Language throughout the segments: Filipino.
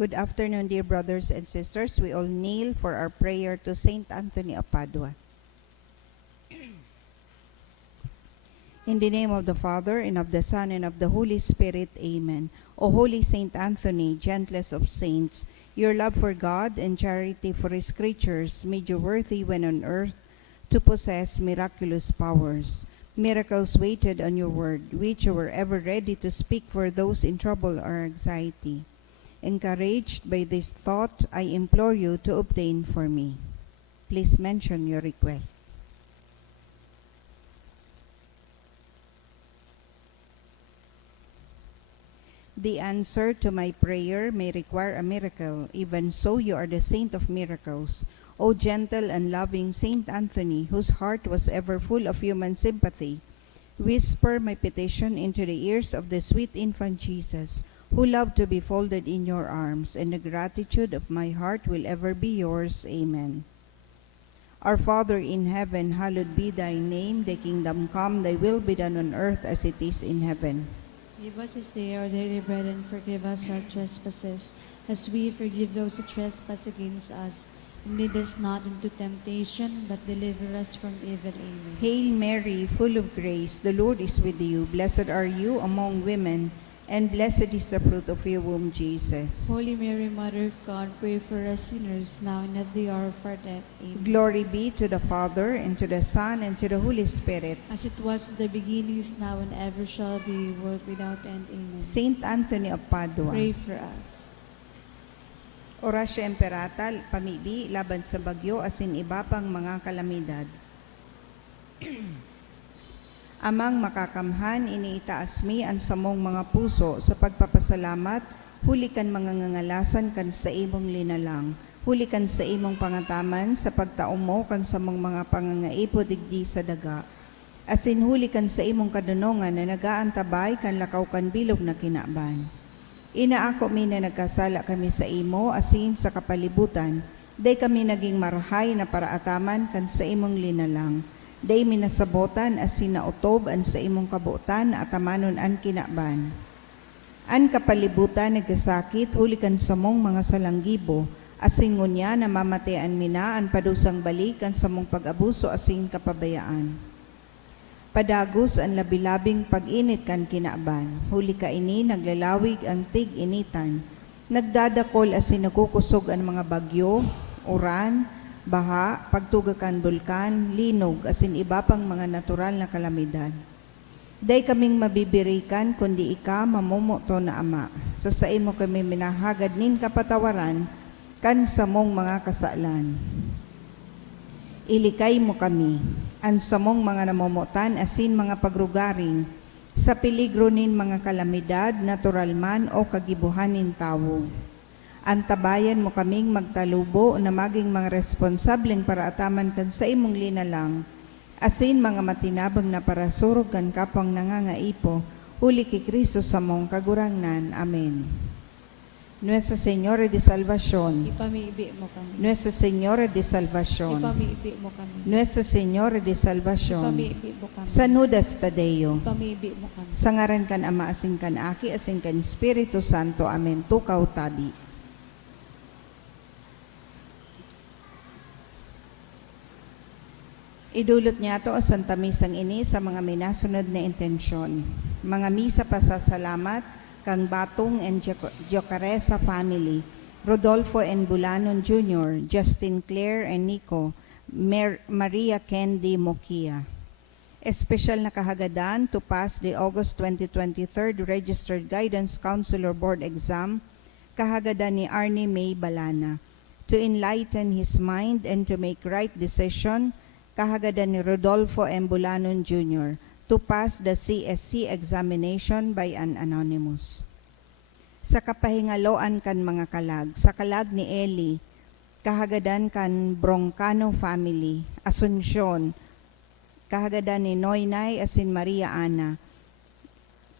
Good afternoon, dear brothers and sisters. We all kneel for our prayer to Saint Anthony of Padua. In the name of the Father, and of the Son, and of the Holy Spirit, Amen. O holy Saint Anthony, gentlest of saints, your love for God and charity for his creatures made you worthy when on earth to possess miraculous powers. Miracles waited on your word, which you were ever ready to speak for those in trouble or anxiety. Encouraged by this thought, I implore you to obtain for me. Please mention your request. The answer to my prayer may require a miracle. Even so, you are the saint of miracles. O gentle and loving Saint Anthony, whose heart was ever full of human sympathy, whisper my petition into the ears of the sweet infant Jesus, who loved to be folded in your arms, and the gratitude of my heart will ever be yours. Amen. Our Father in heaven, hallowed be thy name. Thy kingdom come, thy will be done on earth as it is in heaven. Give us this day our daily bread, and forgive us our trespasses, as we forgive those who trespass against us. And lead us not into temptation, but deliver us from evil. Amen. Hail Mary, full of grace, the Lord is with you. Blessed are you among women, and blessed is the fruit of your womb, Jesus. Holy Mary, Mother of God, pray for us sinners, now and at the hour of our death. Amen. Glory be to the Father, and to the Son, and to the Holy Spirit. As it was in the beginning, is now, and ever shall be, world without end. Amen. Saint Anthony of Padua. Pray for us. Orasyo Imperata, pamibi, laban sa bagyo, asin iba pang mga kalamidad. Amang makakamhan, iniitaas mi ang samong mga puso sa pagpapasalamat, hulikan mga ngangalasan kan sa imong linalang, hulikan sa imong pangataman sa pagtaom mo kan samong mga pangangaipo digdi sa daga. Asin hulikan sa imong kadunongan na nagaantabay kan lakaw kan bilog na kinaban. Inaako mi na nagkasala kami sa imo, asin sa kapalibutan, day kami naging marhay na paraataman kan sa imong linalang. Day minasabotan asin nautob an sa imong kabuotan at amanon an kinaban. An kapalibutan nagkasakit, hulikan sa mong mga salanggibo, asin ngunya na mamatayan mina an padusang balik an sa mong pag-abuso asin kapabayaan. Padagos ang labilabing pag-init kan kinaban. Huli ka ini, naglalawig ang tig-initan. Nagdadakol asin nakukusog ang mga bagyo, uran, baha, pagtuga kan bulkan, linog, asin iba pang mga natural na kalamidad. Day kaming mabibirikan, kundi ika mamumuto na Ama. Sa mo kami minahagad nin kapatawaran, kan sa mong mga kasalan. Ilikay mo kami, ang samong mga namumutan asin mga pagrugaring, sa peligro nin mga kalamidad, natural man o kagibuhanin tawo. Antabayan mo kaming magtalubo na maging mga responsableng para ataman kan sa imong linalang, asin mga matinabang na para surog kan kapang nangangaipo, huli ki Kristo sa mong kagurangnan. Amen. Nuestra Señora de Salvación. Ipamiibi mo kami. Nuestra Señora de Salvación. Ipamiibi mo kami. Nuestra Señora de Salvación. Ipamiibi mo kami. San Judas Tadeo. Ipamiibi mo kami. Sangaran kan Ama asin kan Aki asin kan Espiritu Santo. Amen. Tukaw tabi. Idulot niya to ang Santa Misang ini sa mga minasunod na intensyon. Mga misa pasasalamat kang Batong and Jocaresa family, Rodolfo and Bulanon Jr., Justin Claire and Nico, Maria Candy Mokia. Espesyal na kahagadan to pass the August 2023 Registered Guidance Counselor Board Exam, kahagadan ni Arnie May Balana. To enlighten his mind and to make right decision, kahagadan ni Rodolfo M. Bulanon Jr., to pass the CSC examination by an anonymous. Sa kapahingaloan kan mga kalag, sa kalag ni Eli, kahagadan kan Broncano family, Asunsyon, kahagadan ni Noynay asin Maria Ana,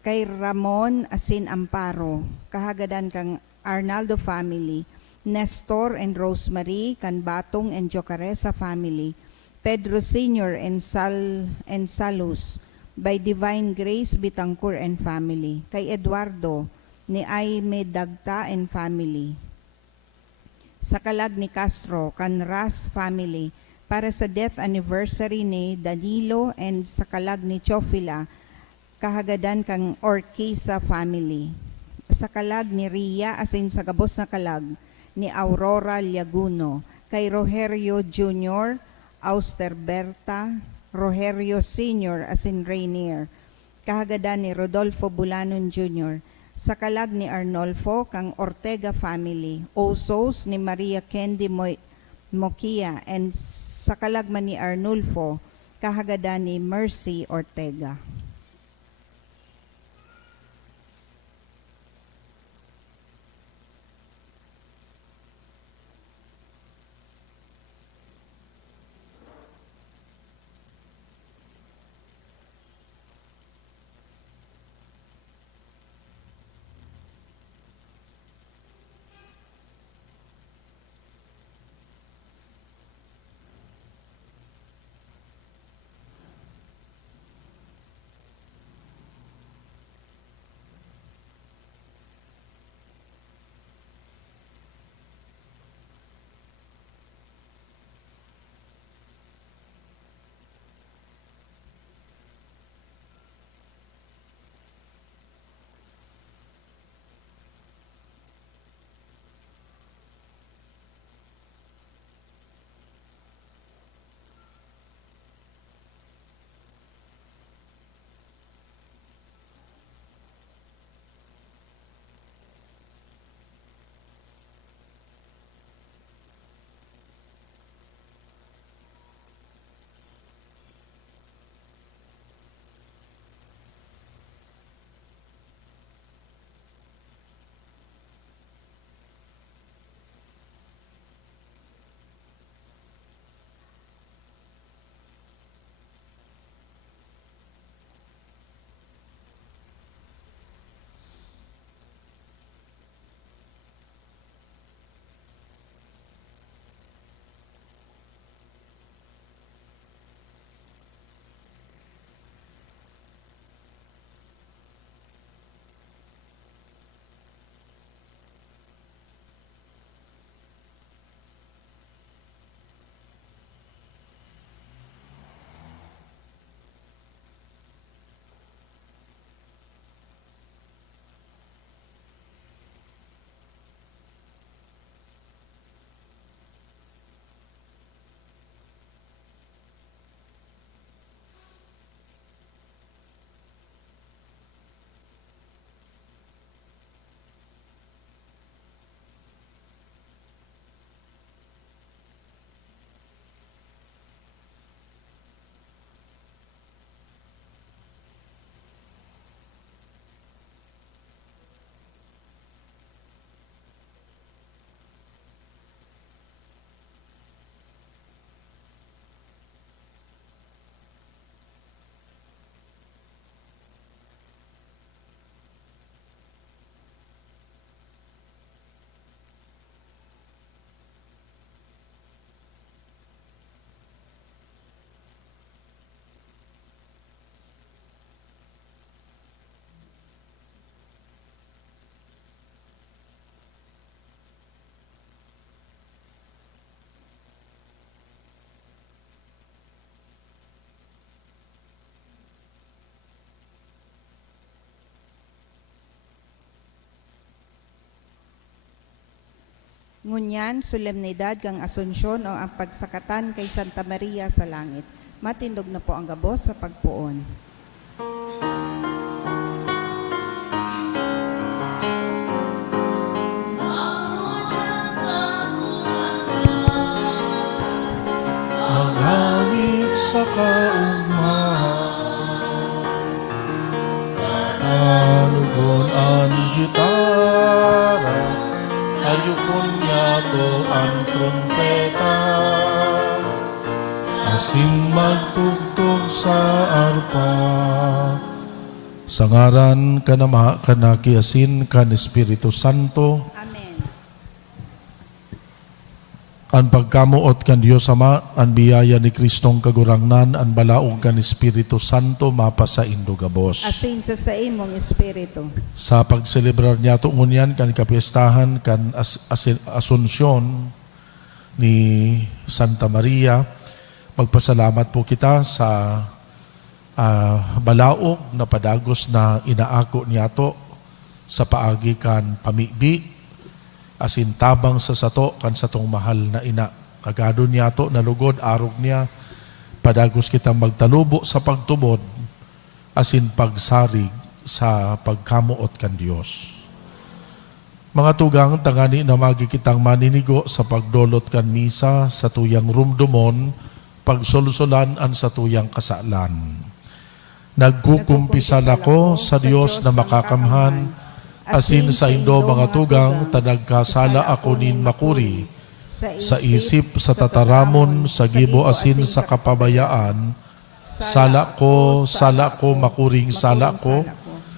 kay Ramon asin Amparo, kahagadan kang Arnaldo family, Nestor and Rosemary kan Batong and Jocaresa family, Pedro Sr. and Salus, by Divine Grace Bitangkur and family, kay Eduardo ni Aime Dagta and family, sa kalag ni Castro kan Ras family para sa death anniversary ni Danilo and sa kalag ni Chofila kahagadan kang Orquisa family. Sa kalag ni Ria asin sa gabos na kalag ni Aurora Liaguno kay Rogerio Jr., Austerberta, Rogerio Sr. asin Rainier kahagadan ni Rodolfo Bulanon Jr. sa kalag ni Arnolfo kang Ortega family, Osos ni Maria Candy Moquia and sa kalag man ni Arnulfo kahagadan ni Mercy Ortega. Ngunyan, solemnidad kang Asunsyon o ang pagsakatan kay Santa Maria sa langit. Matindog na po ang gabos sa pagpuon. Magamit sa kaugmahan, anugon ang gitara, ayupon niya to ang trumpeta, asin magtugtog sa arpa. Sa ngaran kanama kanakiasin kan Espiritu Santo, Amen. ang pagkamuot kan Diyos Ama, ang biyaya ni Kristong kagurangnan, ang balaog kan Espiritu Santo, mapa sa Indogabos. Asin sa imong espiritu. Sa pagselebrar niya tungon yan, kan kapiestahan, kan Asunsyon, ni Santa Maria. Magpasalamat po kita sa balaog na padagos na inaako niyato sa paagi kan pamibi asin tabang sa sato kan satong mahal na ina. Agado niyato na lugod arog niya padagos kitang magtalubo sa pagtubod asin pagsarig sa pagkamuot kan Dios. Mga tugang, tangani na magi kitang maninigo sa pagdolot kan misa sa tuyang rumdumon, pagsulsulan an sa tuyang kasalan. Nagkukumpisal ako sa Dios na makakamhan, asin sa indo mga tugang, tanagkasala ako nin makuri, sa isip, sa tataramon, sa gibo asin sa kapabayaan, sala ko, makuring sala ko,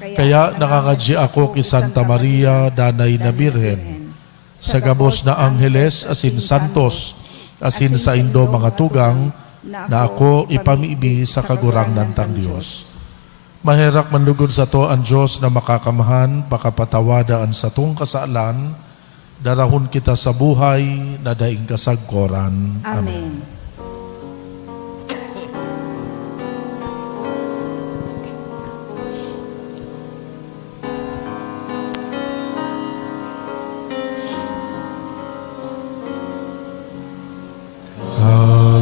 kaya nakangadji ako kay Santa Maria, Danay na Birhen, sa gabos na Angheles, asin Santos, asin sa indo mga tugang, na ako ipamibi sa kagurangnan tang Dios. Maherak manlugod sa to ang Diyos na makakamahan, pakapatawadaan sa tong kasalan, darahon kita sa buhay na daing kasagkoran. Amen.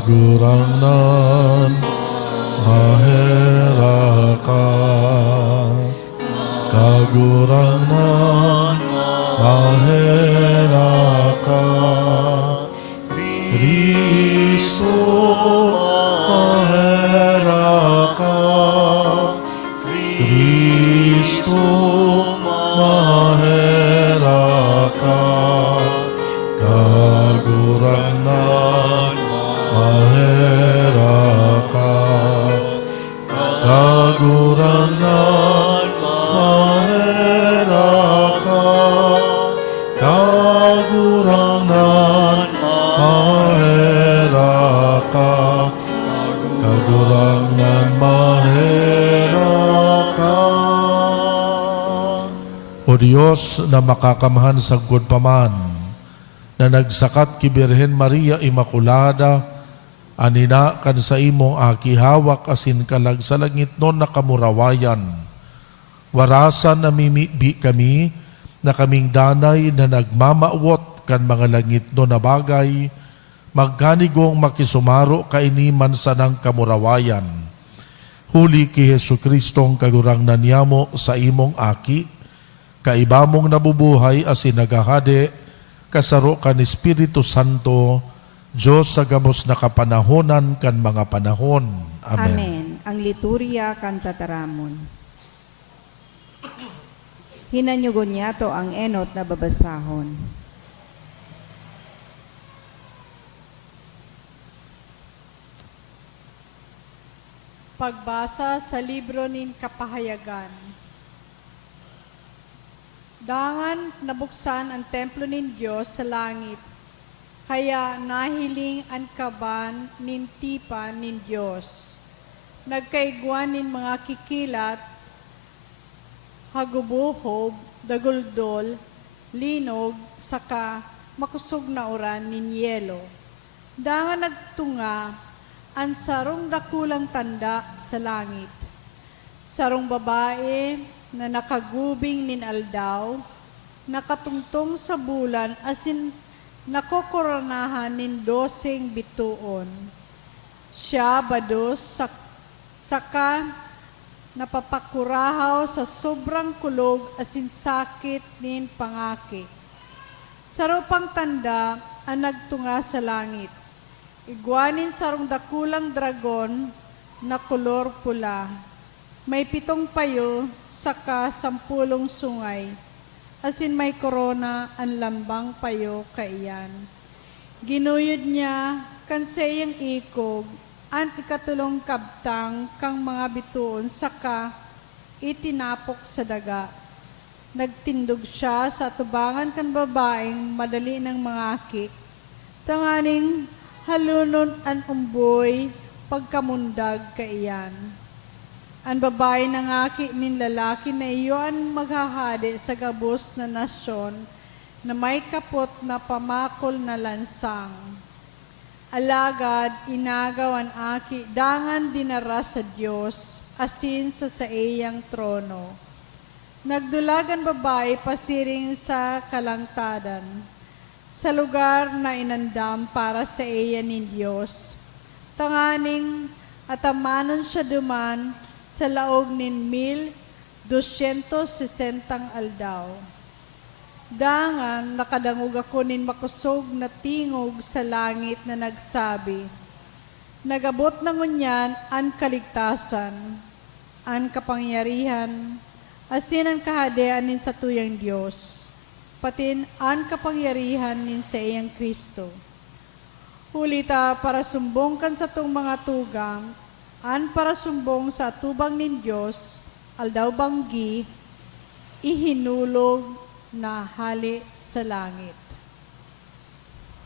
Kagurangnan, maheraka. Kagurangnan, maheraka. Kristo, maheraka. Kristo, maheraka. Kagurangnan, maheraka. Kagurangnan, maheraka. Kagurangnan, maheraka. Kagurangnan, maheraka. O Diyos na makakamahan sa paman, na nagsakat ki Birhen Maria Immaculada, anina kan sa imong aki hawak asin kalag sa langit non nakamurawayan. Warasan na mimibi kami na kaming danay na nagmamaawot kan mga langit no na bagay, magganigong makisumaro kaini man sanang kamurawayan. Huli ki Hesu Kristong kagurangnan niyamo sa imong aki, kaibamong nabubuhay asin nagahade, kasaro kan Espiritu Santo, Diyos sa gamos na kapanahonan kan mga panahon. Amen. Amen. Ang liturya kan tataramon. Hinanyugon niya to ang enot na babasahon. Pagbasa sa libro nin Kapahayagan. Dangan nabuksan ang templo nin Diyos sa langit, kaya nahiling ang kaban nin tipa nin Diyos. Nagkaiguan nin mga kikilat, hagubuhob, daguldol, linog, saka makusog na uran nin yelo. Dangan nagtunga ang sarong dakulang tanda sa langit. Sarong babae na nakagubing nin aldaw, nakatungtong sa bulan asin nakokoronahan nin 12 bituon. Siya bados saka napapakurahaw sa sobrang kulog asin sakit nin pangaki. Sarupang tanda ang nagtunga sa langit. Iguanin sarong dakulang dragon na kulor pula. May 7 payo saka 10 sungay. Asin may korona ang lambang payo kaiyan. Ginuyod niya kansayang ikog ang ikatulong kabtang kang mga bituon saka itinapok sa daga. Nagtindog siya sa tubangan kan babaeng madali ng mga akik. Tanganing halunod ang umboy pagkamundag kaiyan. Ang babae ng aki nin lalaki na iyon maghahade sa gabos na nasyon na may kapot na pamakol na lansang. Alagad inagaw ang aki, dangan dinara sa Diyos, asin sa saiyang trono. Nagdulagan babae pasiring sa kalangtadan, sa lugar na inandam para sa iya ni Diyos. Tanganing atamanon siya duman sa laog nin 1,260 aldaw. Dangan nakadangog ako nin makusog na tingog sa langit na nagsabi, nagabot na ngunyan an kaligtasan, an kapangyarihan, asin ang kahadean nin sa tuyang Diyos, patin an kapangyarihan nin sa iyang Kristo. Hulita para sumbong kan sa tong mga tugang, an para sumbong sa tubang nin Diyos, aldaw banggi, ihinulog na hali sa langit.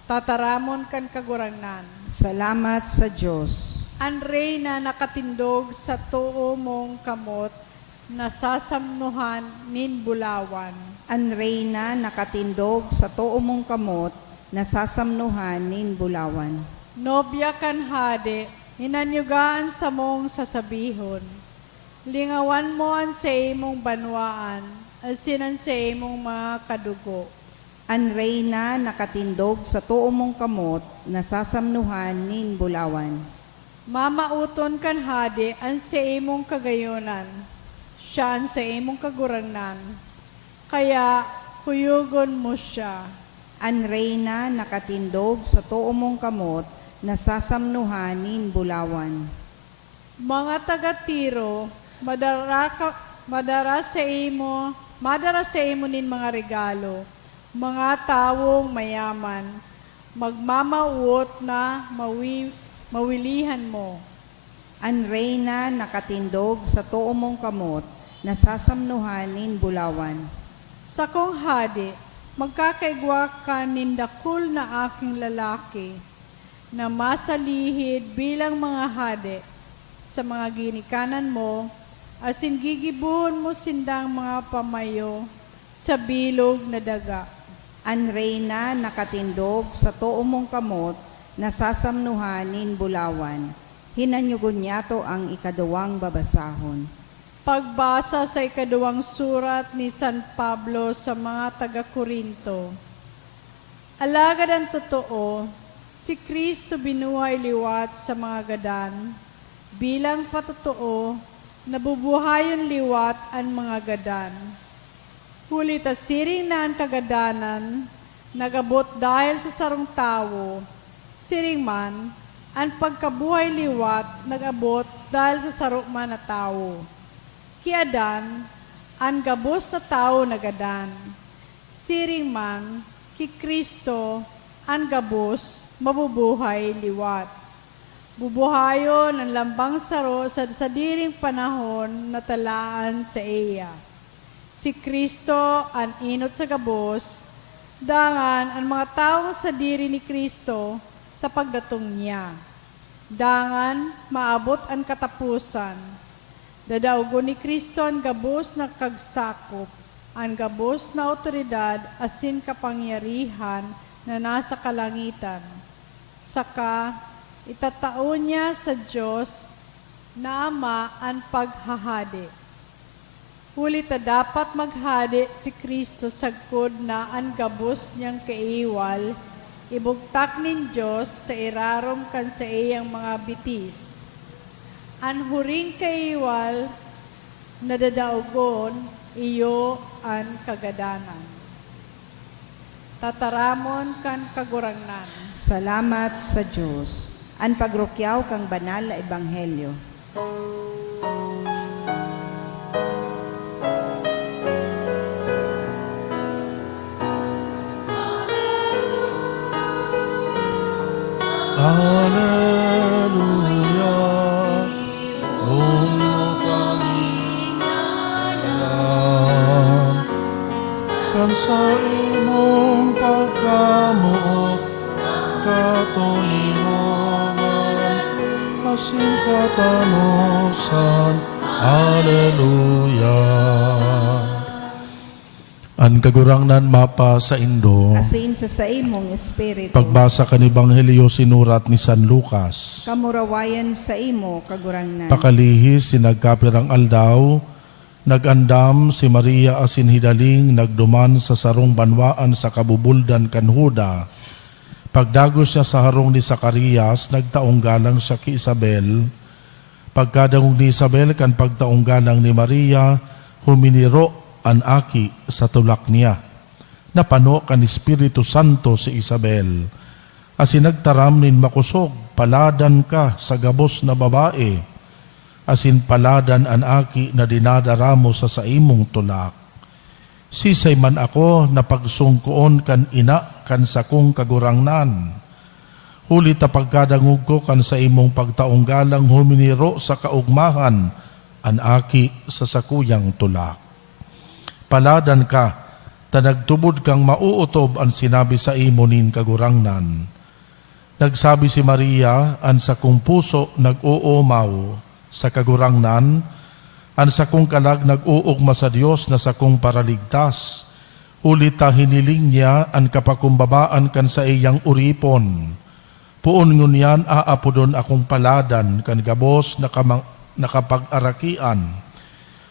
Tataramon kan kagurangnan. Salamat sa Diyos. Ang reyna nakatindog sa tuo mong kamot, nasasamnuhan nin bulawan. Ang reyna nakatindog sa tuo mong kamot, nasasamnuhan nin bulawan. Nobya kan hade, hinanyugaan sa mong sasabihon. Lingawan mo ang sa imong banwaan, asinan sa imong mga kadugo. Ang reyna nakatindog sa tuo mong kamot, nasasamnuhan nin bulawan. Mamauton kan hade ang sa imong kagayonan, siya ang sa imong kagurangnan. Kaya kuyugon mo siya. Ang reyna nakatindog sa tuo mong kamot, nasasamnuhan nin bulawan. Mga taga-Tiro, madara sa imo nin mga regalo, mga tawong mayaman, magmamauot na mawilihan mo. Ang reyna nakatindog sa tuo mong kamot, nasasamnuhan nin bulawan. Sa kong hadi, magkakaigwa ka nindakul na aking lalaki, na masalihid bilang mga hadi sa mga ginikanan mo, asin gigibuhon mo sindang mga pamayo sa bilog na daga. Ang reyna nakatindog sa tuo mong kamot, nasasamnuhan nin bulawan. Hinanyugon niyato ang ikaduwang babasahon. Pagbasa sa ikaduwang surat ni San Pablo sa mga taga-Korinto. Alagad ang totoo, si Kristo binuhay liwat sa mga gadan, bilang patotoo, nabubuhayon liwat ang mga gadan. Huli ta siring na ang kagadanan, nagabot dahil sa sarong tawo, siring man, ang pagkabuhay liwat nagabot dahil sa sarong man na tawo. Kiadan, ang gabos na tao nagadan. Siring man, ki Kristo, ang gabos, mabubuhay liwat. Bubuhayon ang lambang saro sa diring panahon na talaan sa iya. Si Kristo ang inot sa gabos, dangan ang mga tao sa diri ni Kristo sa pagdatong niya. Dangan maabot ang katapusan. Dadaugo ni Kristo ang gabos na kagsakop, ang gabos na otoridad asin kapangyarihan na nasa kalangitan. Saka itatao niya sa Diyos na Ama ang paghahadi. Huli ta dapat maghadi si Kristo sagkod na ang gabos niyang kaiwal, ibugtak nin Diyos sa irarom kan sa iyang mga bitis. Ang huring kaiwal na dadaugon, iyo ang kagadanan. Tataramon kan kagurangnan. Salamat sa Diyos. Ang pagrukyaw kang banal na ebanghelyo. Alleluia. Kan sa imong pagkamuot, katulungan, asin katanusan. Alleluia. An kagurangnan mapa sa Indo, asin sa imong espiritu. pagbasa kan Ebanghelyo sinurat ni San Lucas. Kamurawayan sa imo kagurangnan. Pakalihis sinagkapirang aldaw, nagandam si Maria asin hidaling nagduman sa sarong banwaan sa kabubuldan kan Huda. Pagdagos siya sa harong ni Zacarias, nagtaong galang siya ki Isabel. Pagkadangog ni Isabel kan pagtaong galang ni Maria, huminiro an aki sa tulak niya. Napano kan Espiritu Santo si Isabel. Asin nagtaram nin makusog, paladan ka sa gabos na babae. Asin paladan an aki na dinadaramo sa imong tulak. Sisay man ako na pagsungkoon kan ina kan sakong kagurangnan. Huli ta pagkadangog ko kan sa imong pagtaong galang huminiro sa kaugmahan an aki sa sakuyang tulak. Paladan ka, ta nagtubod kang mauutob ang sinabi sa imo nin kagurangnan. Nagsabi si Maria, an sakong puso nag-uumaw sa kagurangnan, an sakong kalag nag-uugma sa Dios na sakong paraligtas. Huli ta hiniling niya an kapakumbabaan kan sa iyang uripon. Puon ngunyan aapodon akong paladan kan gabos na nakapag-arakian.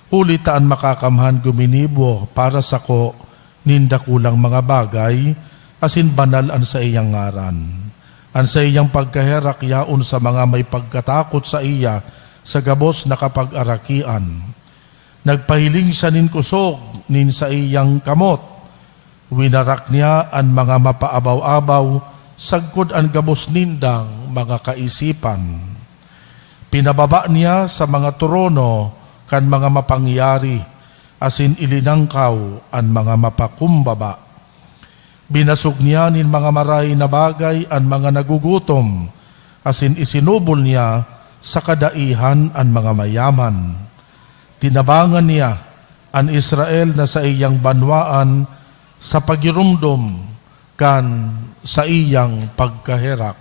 Huli taan makakamhan guminibo para sa ko nindakulang mga bagay, asin banal an sa iyang ngaran. An sa iyang pagkaherak yaon sa mga may pagkatakot sa iya sa gabos na kapag-arakian. Nagpahiling siya nin kusog nin sa iyang kamot. Winarak niya an mga mapaabaw-abaw, sagkod an gabos nindang mga kaisipan. Pinababa niya sa mga turono kan mga mapangyari, asin ilinangkaw an mga mapakumbaba. Binasog niya nin mga maray na bagay an mga nagugutom, asin isinubol niya sa kadaihan an mga mayaman. Tinabangan niya an Israel na sa iyang banwaan sa pagirumdom kan sa iyang pagkaherak.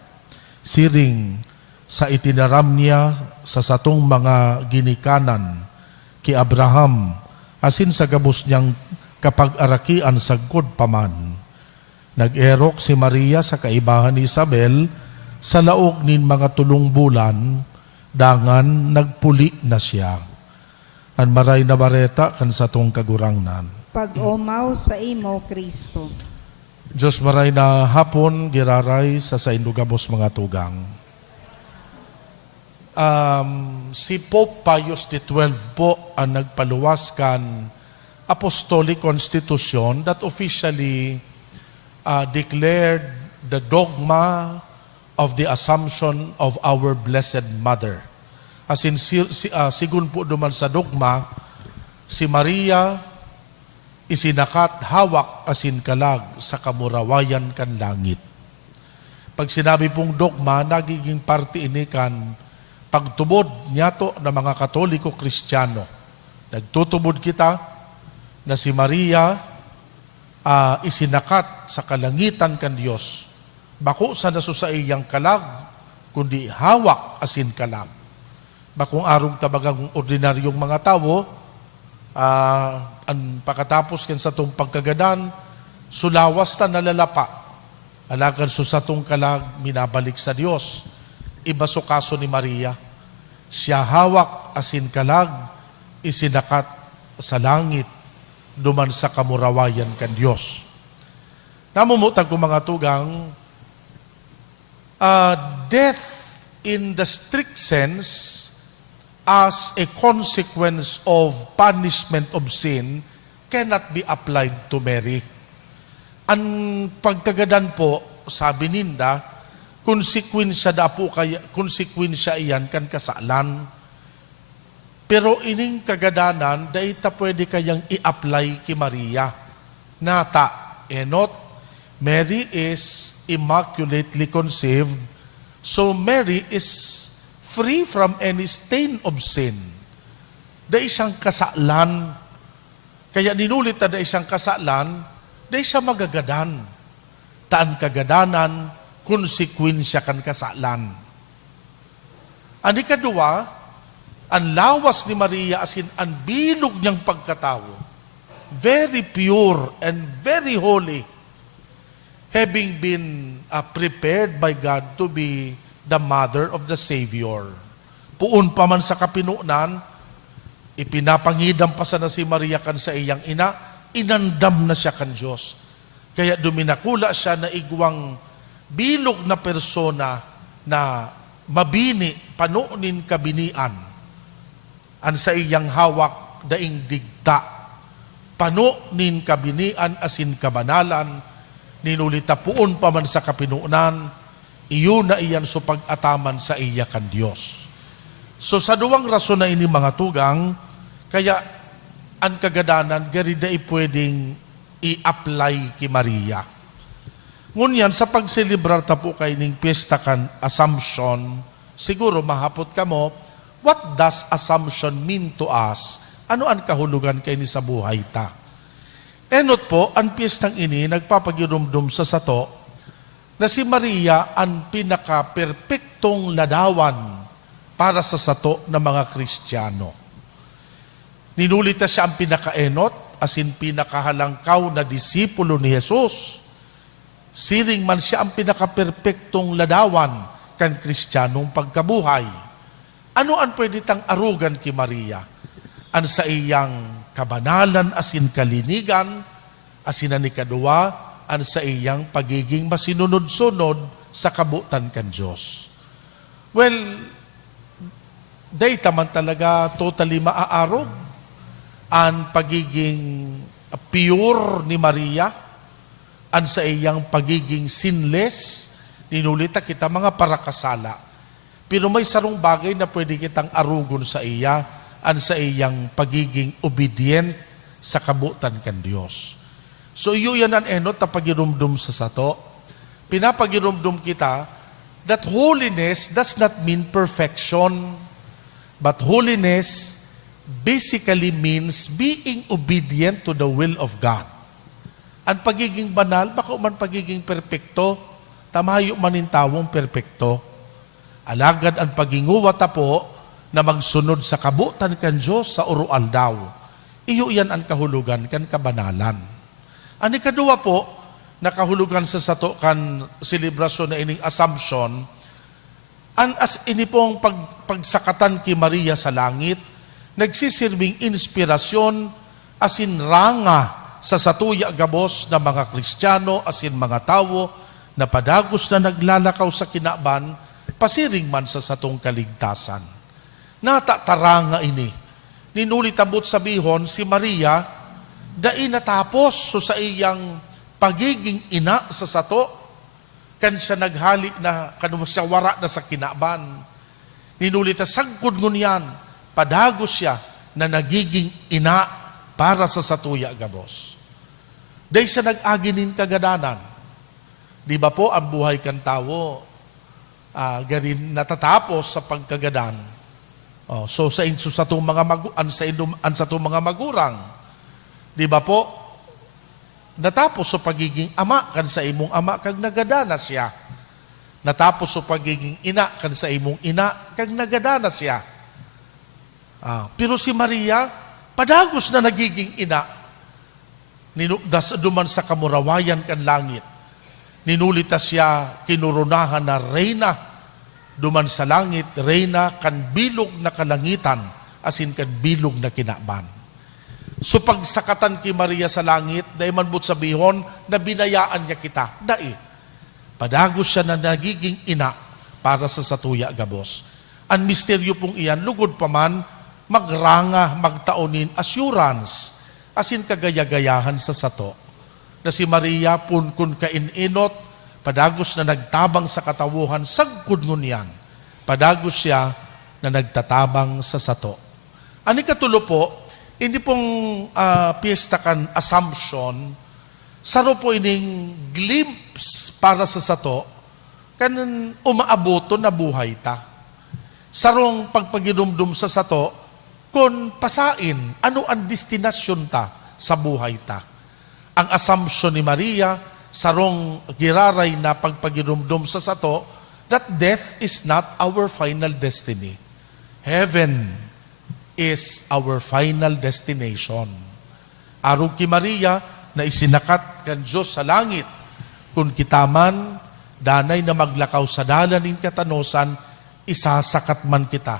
Siring sa itinaram niya sa satong mga ginikanan ki Abraham, asin sa gabos niyang kapag-arakian sagkod paman. Nag-erok si Maria sa kaibahan ni Isabel sa laog nin mga 3 bulan, dangan nagpuli na siya. An maray na bareta kan sa tong kagurangnan. Pag-umaw sa imo, Kristo. Diyos maray na hapon giraray sa indugabos mga tugang. Si Pope Pius XII po ang nagpaluwaskan Apostolic Constitution that officially declared the dogma of the Assumption of our Blessed Mother. As in, sigun po duman sa dogma, si Maria isinakat hawak asin kalag sa kamurawayan kan langit. Pag sinabi pong dogma, nagiging parte ini kan pagtubod niyato ng mga Katoliko Kristiyano. Nagtutubod kita na si Maria isinakat sa kalangitan kan Dios. Bako sa naso sa iyang kalag, kundi hawak asin kalag. Bakong arong tabagang ordinaryong mga tao, ang pagkatapos kan sa tong pagkagadan, sulawas ta nalalapa. Alagan so sa tong kalag, minabalik sa Dios. Iba so kaso ni Maria, siya hawak asin kalag, isinakat sa langit, duman sa kamurawayan kan Diyos. Namumutag ko mga tugang, death in the strict sense as a consequence of punishment of sin cannot be applied to Mary. Ang pagkagadan po, sabi ninda, konsekwensya iyan kan kasalan. Pero ining kagadanan, dahil ta pwede kayang i-apply ki Maria. Nata, enot, Mary is immaculately conceived, so Mary is free from any stain of sin. Dahil siyang kasalan. Kaya ninulit na dahil siyang kasalan, dahil siya magagadan. Taan kagadanan, konsekwensya kan kasalan. Ang ikadua, ang lawas ni Maria asin ang bilog niyang pagkatao, very pure and very holy, having been prepared by God to be the mother of the Savior. Puon pa man sa kapinunan, ipinapangidam pa sana si Maria kan sa iyang ina, inandam na siya kan Diyos. Kaya duminakula siya na igwang bilog na persona na mabini, panunin kabinian, an sa iyang hawak daing digta, panunin kabinian asin kabanalan, ninulita puon pa man sa kapinunan, iyon na iyan so pag-ataman sa iya kan Diyos. So sa duwang rason na ini mga tugang, kaya ang kagadanan, garida pwedeng i-apply ki Maria. Ngunyan, sa pagselebrar ta po kay ning piyesta kan Assumption, siguro mahapot ka mo, what does Assumption mean to us? Ano ang kahulugan kay ni sa buhay ta? Enot po, ang piyestang ini nagpapagirumdum sa sato na si Maria ang pinaka-perpektong ladawan para sa sato na mga Kristiyano. Ninulita siya ang pinaka-enot, as in pinakahalangkaw na disipulo ni Jesus. Siring man siya ang pinaka-perpektong ladawan kan Kristiyanong pagkabuhay. Ano ang pwede tang arugan ki Maria? An sa iyang kabanalan asin kalinigan, asin ni kadua, an sa iyang pagiging masinunod-sunod sa kabutan kan Diyos. Well, data man talaga totally maaarog ang pagiging pure ni Maria, an sa iyang pagiging sinless, ninulita kita mga parakasala. Pero may sarong bagay na pwede kitang arugon sa iya, an sa iyang pagiging obedient sa kabutan kan Diyos. So iyo yan ang enot na pagirumdum sa sato. Pinapagirumdum kita that holiness does not mean perfection, but holiness basically means being obedient to the will of God. Ang pagiging banal, baka man pagiging perpekto, tamayo manin tawong perpekto. Alagad ang paginguwata po na magsunod sa kabutan kan Diyos sa urual daw. Iyo yan ang kahulugan kan kabanalan. Ani kadua po, nakahulugan sa sato kan selebrasyon na ining Assumption, as ini pong pagsakatan ki Maria sa langit, nagsisirbing inspirasyon asin ranga sa satuya gabos na mga Kristiyano asin mga tao na padagos na naglalakaw sa kinaban, pasiring man sa satong kaligtasan. Natataranga ini. Ninulitabot sabihon si Maria, dai natapos so sa iyang pagiging ina sa sato, kan siya naghali na, kan siya wara na sa kinaban. Ninulita sagkod ngunyan, padagos siya na nagiging ina para sa satuya gabos. Dahil siya nag-aginin kagadanan. Di ba po ang buhay kan tao garin natatapos sa pagkagadan. So sa atong mga mga magurang, di ba po natapos sa pagiging ama kan sa imong ama kag nagadana siya. Natapos sa pagiging ina kan sa imong ina kag nagadana siya. Pero si Maria, padagos na nagiging ina, duman sa kamurawayan kan langit. Ninulita siya kinurunahan na reyna, duman sa langit, reyna kan bilog na kalangitan, asin kan bilog na kinaban. So pagsakatan ki Maria sa langit, dahil man but sabihon na binayaan niya kita, dai. Padagos siya na nagiging ina para sa satuya gabos. Ang misteryo pong iyan, lugod pa man, magranga, magtaonin, assurance, asin kagayagayahan sa sato, na si Maria pun kun kaininot, padagos na nagtabang sa katawuhan, sagkod ngunyan, padagos siya na nagtatabang sa sato. Ani katulo po, hindi pong piyesta kan Assumption, saro po ining glimpse para sa sato, kan umaaboto na buhay ta. Sarong pagpagidumdum sa sato, kung pasain, ano ang destinasyon ta sa buhay ta. Ang Assumption ni Maria, sarong giraray na pagpagirumdum sa sato, that death is not our final destiny. Heaven is our final destination. Arog ki Maria, na isinakat kan Diyos sa langit. Kung kitaman, danay na maglakaw sa dalanin katanosan, isasakat man kita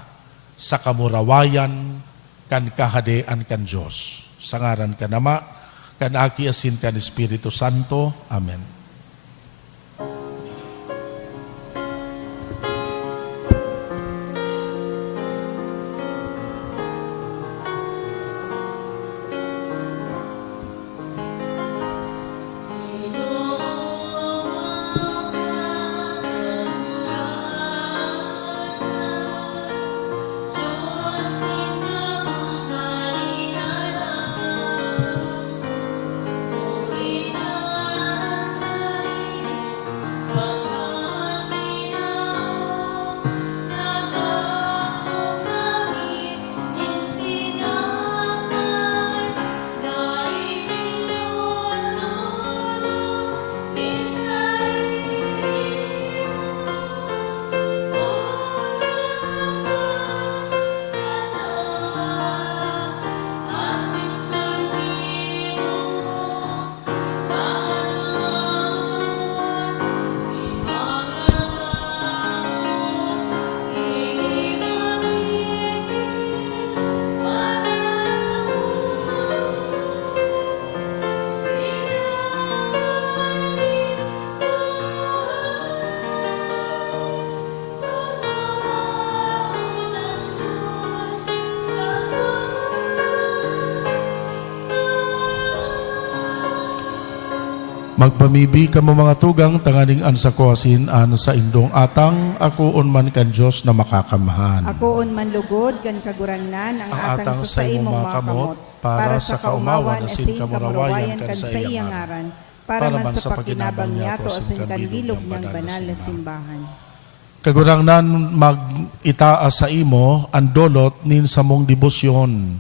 sa kamurawayan kan kahadean kan Diyos. Sangaran ka nama, kan aki asin kan Espiritu Santo. Amen. Magpamibi ka mo mga tugang, tanganing ansa ko asin an sa indong atang, akoon man kan Diyos na makakamahan. Akoon man lugod, gan kagurangnan, ang atang sa imong makamot, para sa kaumawan asin kamurawayan kamurawayan kan sa iyang ngaran, para man sa pakinabang niyato asin kan bilog niyang banal na simbahan. Kagurangnan mag-itaas sa imo, ang dolot nin sa mong debosyon,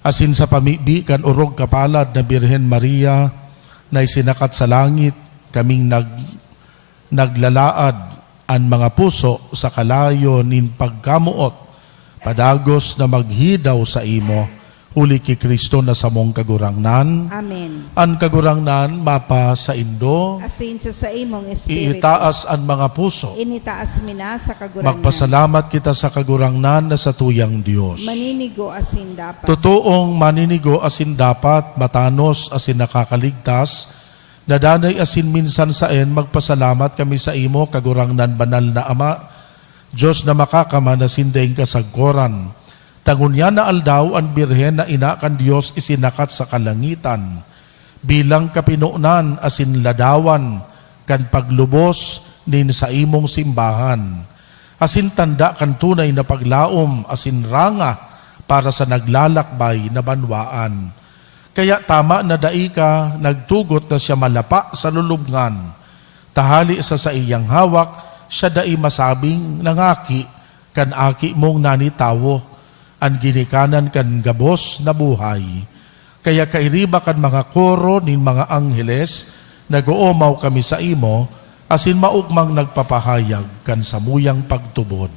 asin sa pamibi kan urog kapalad na Birhen Maria, na isinakat sa langit, kaming naglalaad ang mga puso sa kalayo nin pagkamuot, padagos na maghidaw sa imo, huli ki Kristo na sa mong kagurangnan. Amen. Ang kagurangnan mapa sa indo, Asin sa imong espiritu, iitaas ang mga puso. initaas mina sa kagurangnan. Magpasalamat kita sa kagurangnan na sa tuyang Diyos. Maninigo asin dapat. Totoong maninigo asin dapat, matanos asin nakakaligtas, nadanay asin minsan saen, magpasalamat kami sa imo, kagurangnan banal na Ama, Diyos na makakaman asin daing kasagkoran. Tangunya na aldaw ang Birhen na ina kan Diyos isinakat sa kalangitan, bilang kapinunan asin ladawan, kan paglubos nin sa imong simbahan. Asin tanda kan tunay na paglaom, asin ranga, para sa naglalakbay na banwaan. Kaya tama na daika, nagtugot na siya malapa sa lulubngan. Tahali sa iyang hawak, siya dai masabing nangaki, kan aki mong nanitawo, ang ginikanan kan gabos na buhay. Kaya kairiba kan mga koro nin mga angheles, nag-uumaw kami sa imo, asin maugmang nagpapahayag kan samuyang pagtubod.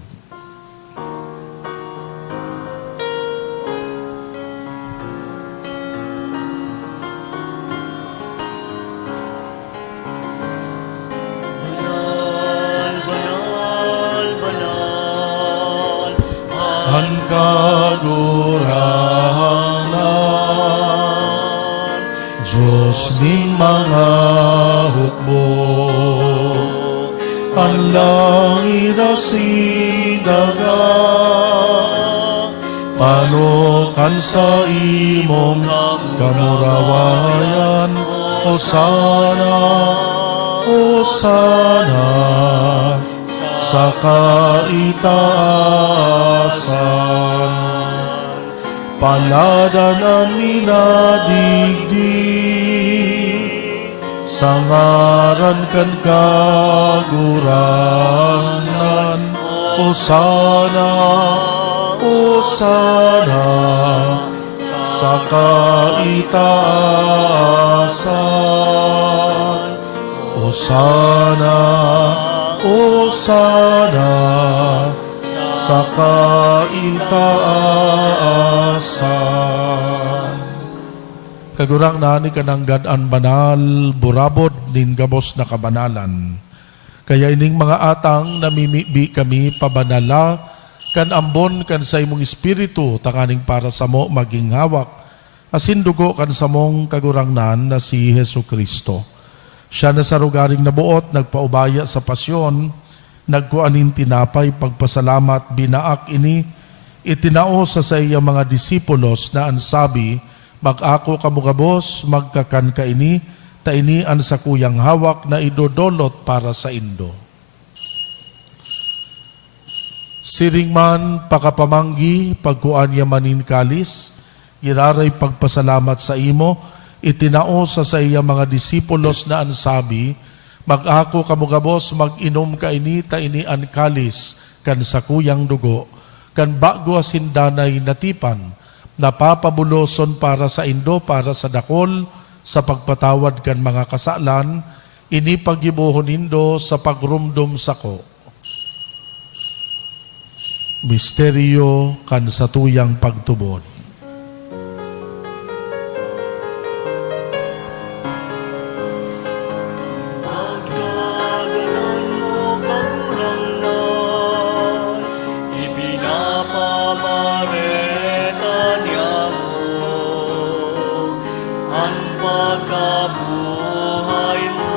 Ang kagurangnan, Diyos din mga hukbo, ang langit asin daga, panukan sa imong kamurawayan, Hosana, Hosana, sa kaitaasan. Palada namin na digdig, sa ngaran kan kagurangnan. Hosana, Hosana, sa kaitaasan. Hosana, Hosana, sa kaitaasan. kagurang na ni kananggad an banal, burabod nin gabos na kabanalan. Kaya ining mga atang namimibi kami pabanala, kan ambon kan sa imong espiritu, takaning para sa mo maging hawak, asin dugo kan sa mong kagurangnan na si Hesu Kristo. Siya na sa rugaring nabuot, nagpaubaya sa pasyon, nagkuanin tinapay, pagpasalamat, binaak ini, itinao sa iya mga disipulos na ansabi, mag-ako kamugabos, magkakan ka ini, taini an sa kuyang hawak na idodolot para sa indo. Siring man pakapamanggi, pagkuan yamanin kalis, iraray pagpasalamat sa imo, itinao sa iya mga disipulos na ansabi, mag-ako kamugabos, mag-inom ka ini, taini an kalis, kan sa kuyang dugo, kan bago asindanay natipan, napapabuloson para sa indo, para sa dakol, sa pagpatawad kan mga kasalan, ini paggibuhon nindo sa pagrumdum sako. Misteryo kan sa tuyang pagtubod. Pagkaganan mo kagurangnan, ibinapamareta niya mo. Ang pagkabuhay mo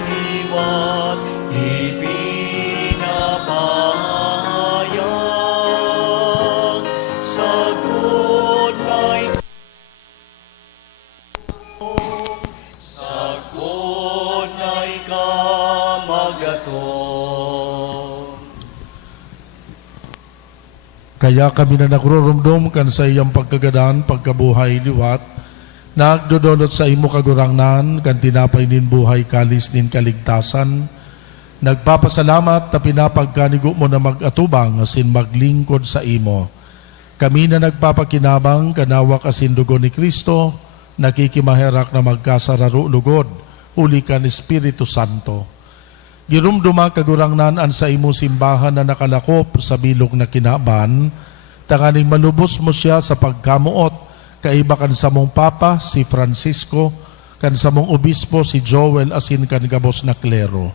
liwat, ipinapahayag. Sagod na'y sagod na'y kamagaton. Kaya kami na nagrurumdum kan sa iyang pagkagadan, pagkabuhay liwat, nagdodolot sa imo kagurangnan, kan tinapay nin buhay kalis nin kaligtasan, nagpapasalamat na pinapagkanigo mo na mag-atubang asin maglingkod sa imo. Kami na nagpapakinabang kanawak asin dugo ni Kristo, nakikimaherak na magkasararo lugod, uli kan Espiritu Santo. Girumduma kagurangnan an sa imo simbahan na nakalakop sa bilog na kinaban, tanganing malubos mo siya sa pagkamuot, kaiba kan sa mong Papa, si Francisco, kan sa mong Obispo, si Joel, asin kan gabos na klero.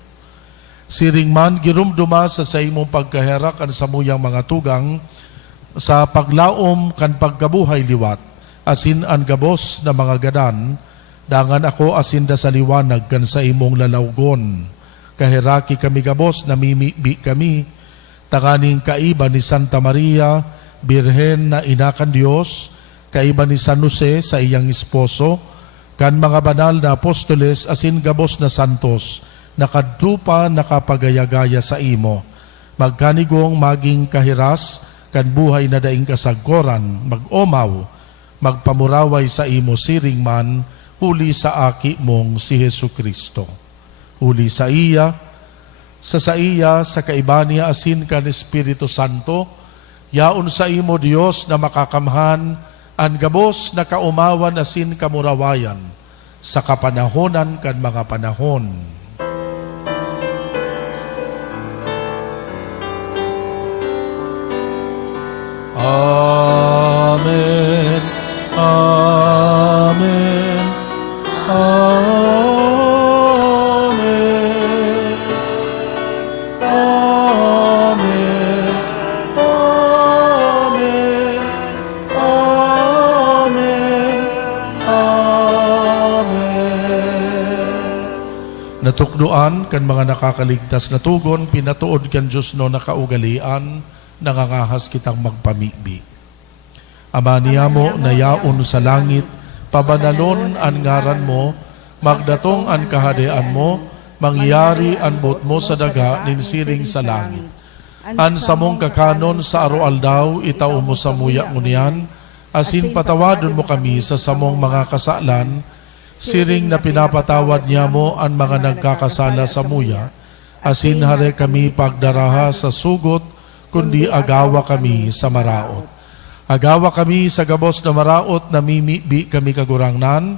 Siring man, girumduma sa imong pagkaherak kan sa muyang mga tugang, sa paglaom kan pagkabuhay liwat, asin an gabos na mga gadan, dangan ako asin da sa liwanag kan sa imong lalawgon. Kahiraki kami gabos, namimibi kami, tanganing kaiba ni Santa Maria, Birhen na inakan Diyos, kaiba ni San Jose sa iyang esposo, kan mga banal na apostoles asin gabos na santos, nakadtupa nakapagayagaya sa imo, magkanigong maging kahiras, kan buhay na daing kasagkoran, mag-omaw, magpamuraway sa imo siring man, huli sa aki mong si Hesu Kristo. Huli sa iya, sa kaiba niya asin kan Espiritu Santo, yaon sa imo Dios na makakamhan, an gabos na kaumawan asin kamurawayan, sa kapanahonan kan mga panahon. Amen. Amen. Amen. Amen. Amen. Amen. Amen. Natukduan kan mga nakakaligtas na tugon, pinatuod kan Diyos no nakaugalian, nangangahas kitang magpamibi. Ama niya mo na yaon sa langit, pabanalon an ngaran mo, magdatong an kahadian mo, mangyari an bot mo sa daga ninsiring sa langit. An samong kakanon sa aroaldaw, itao mo sa muya ngunyan, asin patawadon mo kami sa samong mga kasalan, siring na pinapatawad niya mo an mga nagkakasala sa muya, asin hare kami pagdaraha sa sugot, kundi agawa kami sa maraot. Agawa kami sa gabos na maraot, namimibi kami kagurangnan,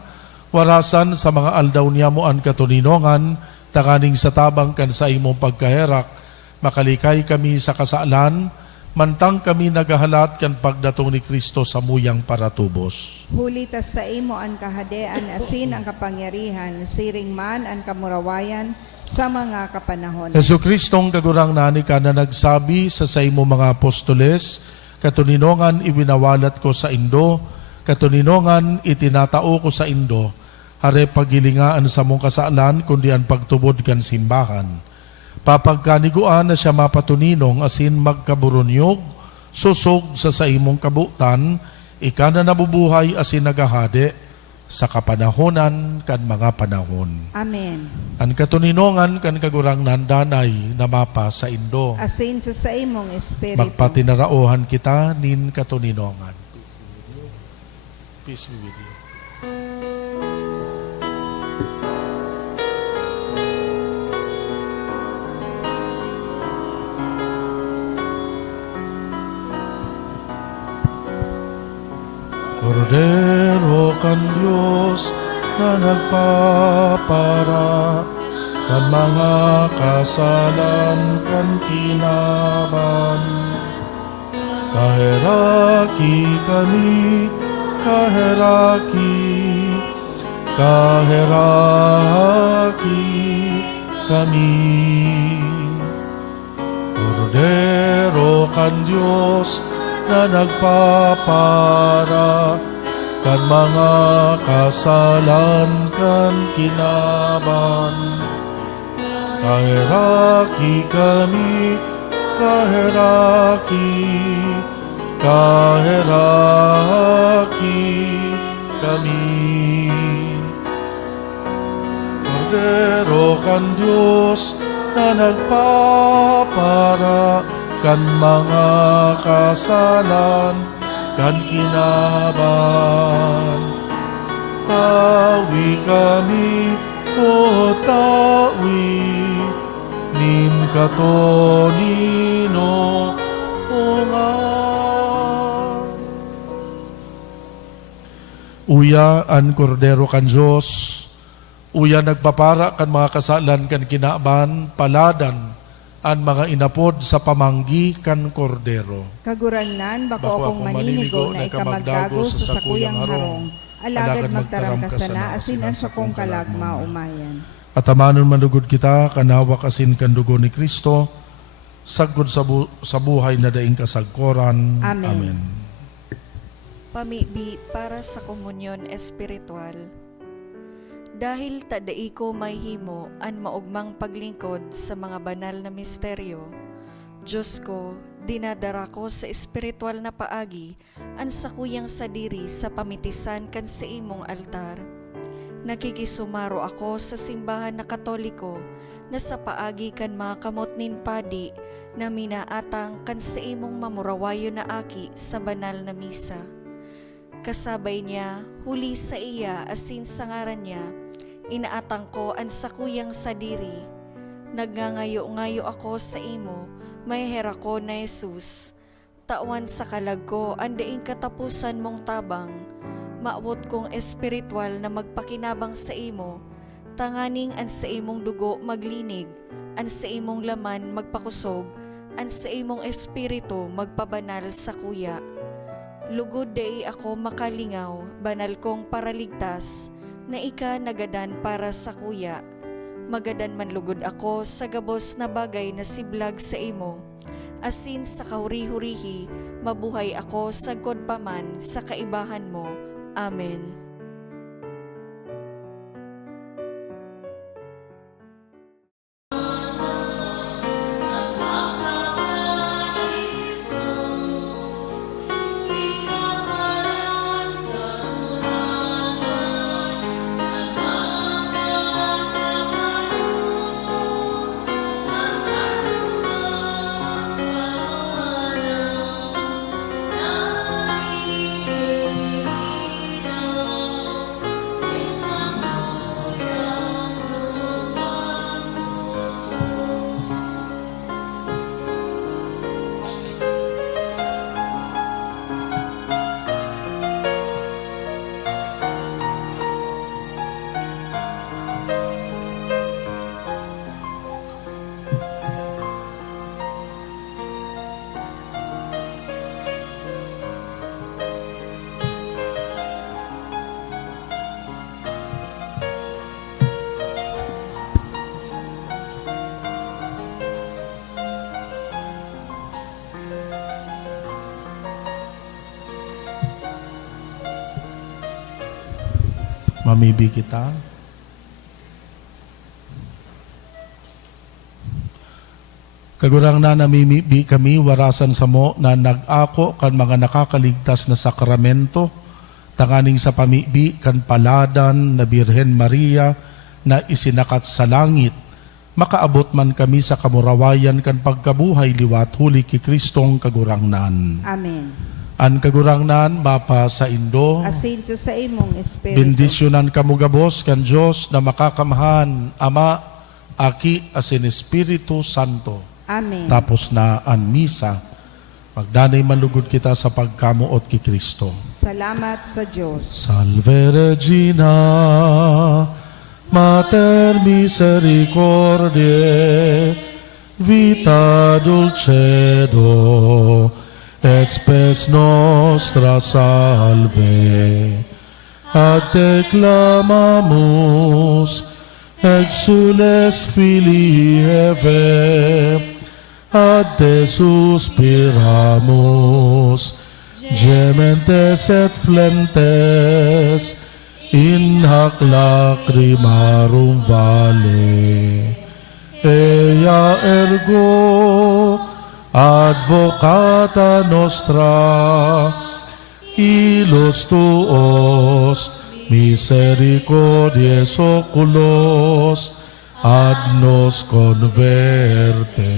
warasan sa mga aldaw niya mo an katuninongan, takaning sa tabang kan sa imong pagkaherak, makalikay kami sa kasalan, mantang kami nagahalat kan pagdatong ni Kristo sa muyang paratubos. Huli ta sa imo ang kahadean asin ang kapangyarihan, siring man ang kamurawayan sa mga kapanahon. Yesu Kristong kagurang nani ka na nagsabi sa imo mga apostoles, katuninongan iwinawalat ko sa Indo, katuninongan itinatao ko sa Indo, hare pagilingaan sa mong kasalan, kundi ang pagtubod kan simbahan. Papagkaniguan na siya mapatuninong asin magkaburunyog, susog sa imong kabutan, ika na nabubuhay asin nagahade sa kapanahonan kan mga panahon. Amen. Ang katuninongan kan kagurang nandanay na mapa sa Indo. Asin sa imong espiritu. Magpatinaraohan kita nin katuninongan. Peace be with you. Cordero kan Diyos na nagpapara kan mga kasalan kan kinaban. Kaheraki kami, kaheraki, kaheraki kami. Cordero kan Diyos na nagpapara kan mga kasalan kan kinaban. Kaheraki kami, kaheraki, kaheraki kami. Cordero kan Diyos na nagpapara kan mga kasalan kan kinaban. Tawi kami, o tawi, nin katonino ungan. Uya an kordero kan Diyos, uya nagpapara kan mga kasalan kan kinaban, paladan an mga inapod sa pamanggi kan kordero. Kaguranan, bako akong maninigo na ikamagdago sa sakuyang harong. Alagad magtaram ka sana, asin ang sakong kalagma umayan. At amanon manugod kita, kanawak asin kan dugo ni Kristo, sagod sa buhay na daing kasagkoran. Amen. Pamibi para sa komunyon espiritual. Dahil tadai ko may himo an maugmang paglingkod sa mga banal na misteryo, Diyos ko, dinadara ko sa espiritual na paagi an sakuyang sadiri sa pamitisan kan sa imong altar. Nakikisumaro ako sa simbahan na Katoliko na sa paagi kan mga kamot nin padi na minaatang kan sa imong mamurawayo na aki sa banal na misa. Kasabay niya, huli sa iya asin sa ngaran niya, inaatang ko ang sakuyang sadiri. Nagngangayo-ngayo ako sa imo, may hera ko na Jesus. Tawan sa kalag ko, andaing katapusan mong tabang. Maawot kong espiritual na magpakinabang sa imo. Tanganing an sa imong dugo maglinig, an sa imong laman magpakusog, an sa imong espiritu magpabanal sa kuya. Lugod dai ako makalingaw, banal kong paraligtas, na ika nagadan para sa kuya. Magadan man lugod ako sa gabos na bagay na siblag sa imo. Asin sa kahuri-hurihi, mabuhay ako sa God paman sa kaibahan mo. Amen. Mamibi kita. Kagurang na namimibi kami warasan sa mo na nag-ako kan mga nakakaligtas na sakramento, tanganing sa pamibi kan paladan na Birhen Maria na isinakat sa langit. Makaabot man kami sa kamurawayan kan pagkabuhay liwat huli ki Kristong kagurangnan. Amen. An kagurangnan mapa sa Indo, Asin sa imong espiritu. bendisyonan kamugabos kan Diyos na makakamahan, Ama, Aki, asin Espiritu Santo. Amen. Tapos na ang misa, magdanay manlugod kita sa pagkamuot ki Kristo. Salamat sa Diyos. Salve Regina, Mater Misericordiae, Vita Dulcedo, et spes nostra salve. Ad te clamamus, exules filii Eve, ad te suspiramus, gementes et flentes, in hac lacrimarum vale. Ea ergo, advocata nostra, illos tuos, misericordies oculos, ad nos converte.